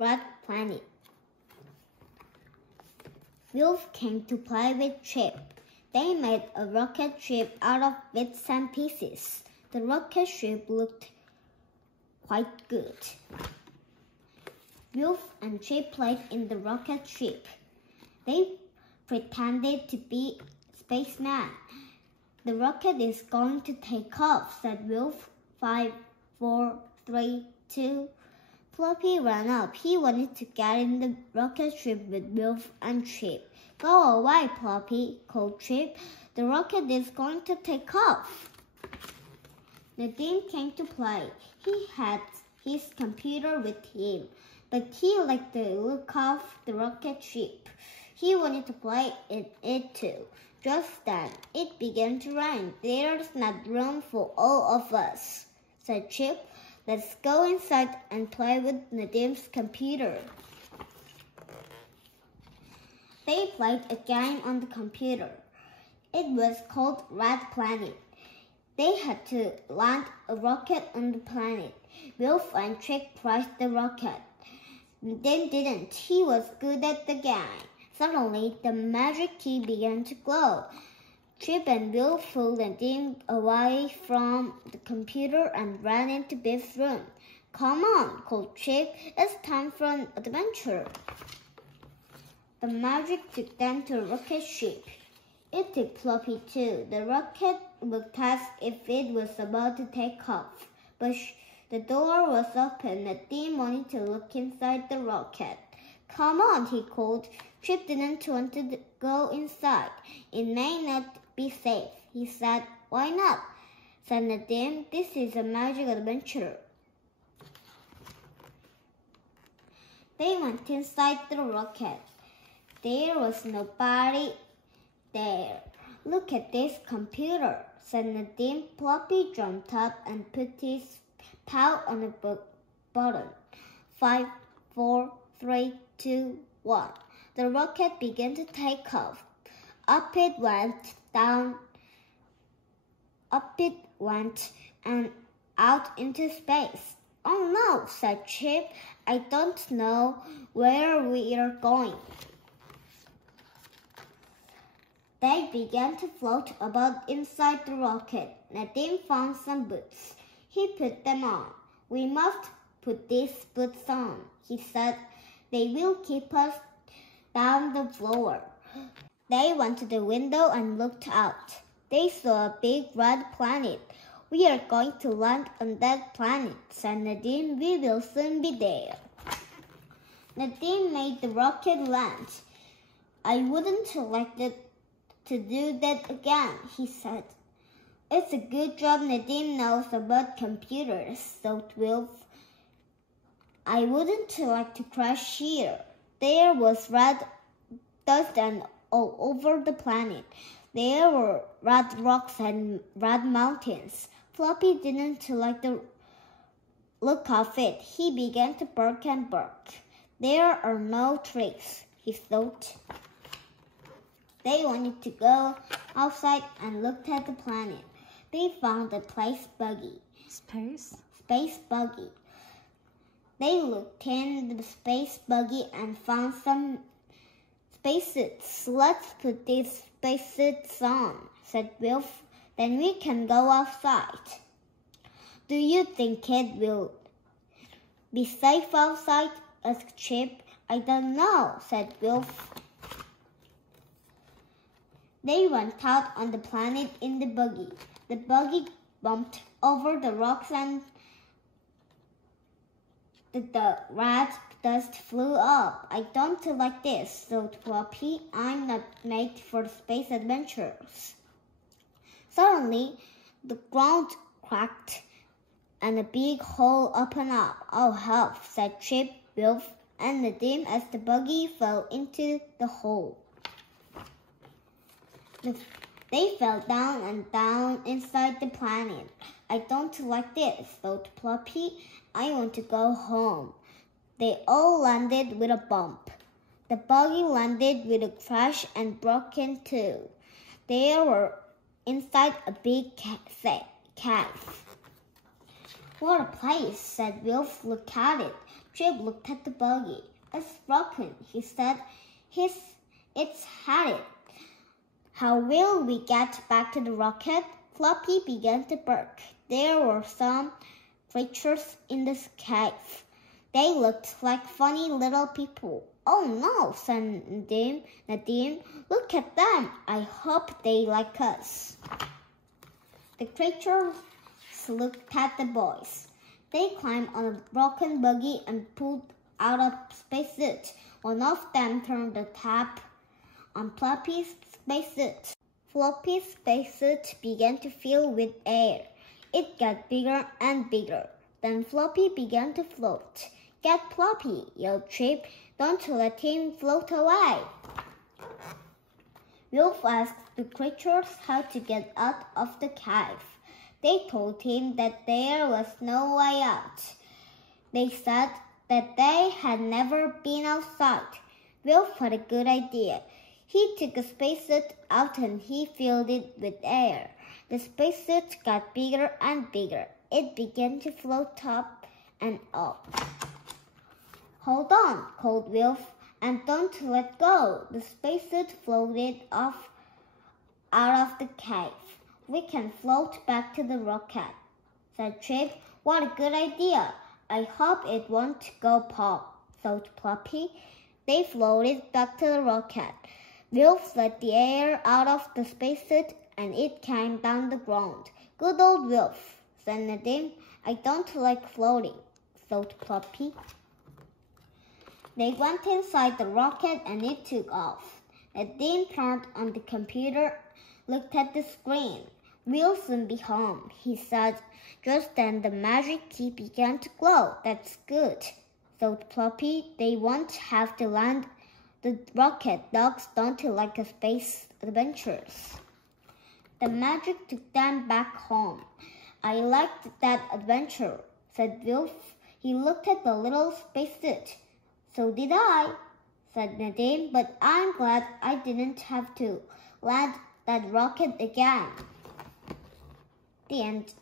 Red Planet. Wolf came to play with Chip. They made a rocket ship out of bits and pieces. The rocket ship looked quite good. Wolf and Chip played in the rocket ship. They pretended to be spacemen. The rocket is going to take off, said Wolf. 5, 4, 3, 2. Floppy ran up. He wanted to get in the rocket ship with Wolf and Chip. Go away, Floppy, called Chip. The rocket is going to take off. Nadim came to play. He had his computer with him, but he liked the look of the rocket ship. He wanted to play in it too. Just then, it began to rain. There's not room for all of us, said Chip. Let's go inside and play with Nadim's computer. They played a game on the computer. It was called Red Planet. They had to land a rocket on the planet. Wolf and Chip crashed the rocket. Nadim didn't. He was good at the game. Suddenly, the magic key began to glow. Chip and Wolf pulled Nadim away from the computer and ran into Biff's room. Come on, called Chip. It's time for an adventure. The magic took them to a rocket ship. It took Floppy too. The rocket looked as if it was about to take off, but the door was open. Nadim wanted to look inside the rocket. Come on, he called. Chip didn't want to go inside. It may not be safe, he said. Why not? Said Nadim. This is a magic adventure. They went inside the rocket. There was nobody there. Look at this computer, said Nadim. Floppy jumped up and put his paw on the button. 5, 4, 3, 2, 1. The rocket began to take off. Up it went, down. Up it went, and out into space. Oh no, said Chip. I don't know where we are going. They began to float about inside the rocket. Nadim found some boots. He put them on. We must put these boots on, he said. They will keep us down the floor. They went to the window and looked out. They saw a big red planet. We are going to land on that planet, said Nadim. We will soon be there. Nadim made the rocket land. I wouldn't like to do that again, he said. It's a good job Nadim knows about computers, thought Wolf. I wouldn't like to crash here. There was red dust and all over the planet. There were red rocks and red mountains. Floppy didn't like the look of it. He began to bark and bark. There are no trees, he thought. They wanted to go outside and looked at the planet. They found a space buggy. Space buggy. They looked in the space buggy and found some spacesuits. Let's put these spacesuits on, said Wolf. Then we can go outside. Do you think it will be safe outside? Asked Chip. I don't know, said Wolf. They went out on the planet in the buggy. The buggy bumped over the rocks and the red dust flew up. I don't like this, thought Floppy. I'm not made for space adventures. Suddenly, the ground cracked and a big hole opened up. Oh, help, said Chip, Wolf, and Nadim as the buggy fell into the hole. They fell down and down inside the planet. I don't like this, thought Floppy. I want to go home. They all landed with a bump. The buggy landed with a crash and broke in two. They were inside a big cave. What a place, said Wolf. Look at it. Trip looked at the buggy. It's broken, he said. It's headed. How will we get back to the rocket? Floppy began to bark. There were some creatures in the cave. They looked like funny little people. Oh no, said Nadim. Look at them. I hope they like us. The creatures looked at the boys. They climbed on a broken buggy and pulled out a spacesuit. One of them turned the tap on Floppy's spacesuit. Floppy's spacesuit began to fill with air. It got bigger and bigger. Then Floppy began to float. Get Floppy, yelled Trip. Don't let him float away. Wolf asked the creatures how to get out of the cave. They told him that there was no way out. They said that they had never been outside. Wolf had a good idea. He took a spacesuit out and he filled it with air. The spacesuit got bigger and bigger. It began to float up and up. Hold on, called Wolf, and don't let go. The spacesuit floated off out of the cave. We can float back to the rocket, said Trip. What a good idea. I hope it won't go pop, thought Floppy. They floated back to the rocket. Wolf let the air out of the spacesuit and it came down the ground. Good old Wolf, said Nadim. I don't like floating, thought Floppy. They went inside the rocket and it took off. Nadim turned on the computer, looked at the screen. We'll soon be home, he said. Just then the magic key began to glow. That's good, thought Floppy. They won't have to land the rocket. Dogs don't like space adventures. The magic took them back home. I liked that adventure, said Wolf. He looked at the little spacesuit. So did I, said Nadim, but I'm glad I didn't have to land that rocket again. The end.